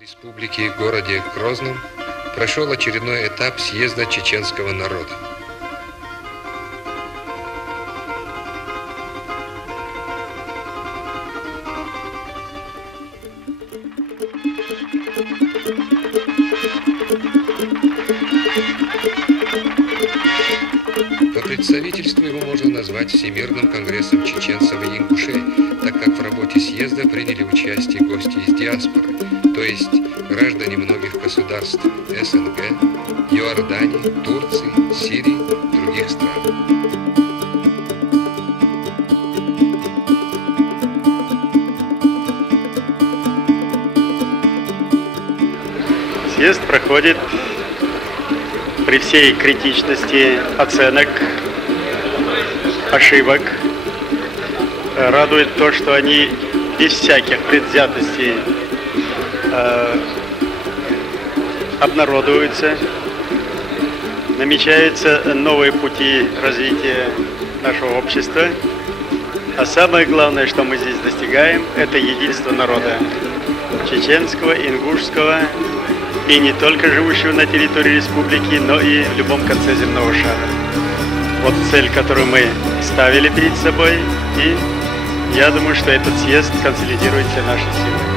Республики в городе Грозном прошел очередной этап съезда чеченского народа. По представительству его можно назвать Всемирным конгрессом чеченцев и ингушей, так как в работе съезда приняли участие гости из диаспоры, то есть граждане многих государств СНГ, Иордании, Турции, Сирии, других стран. Съезд проходит при всей критичности оценок, ошибок. Радует то, что они без всяких предвзятостей обнародуются. Намечаются новые пути развития нашего общества. А самое главное, что мы здесь достигаем, это единство народа чеченского, ингушского и не только живущего на территории республики, но и в любом конце земного шара. Вот цель, которую мы ставили перед собой, и я думаю, что этот съезд консолидирует все наши силы.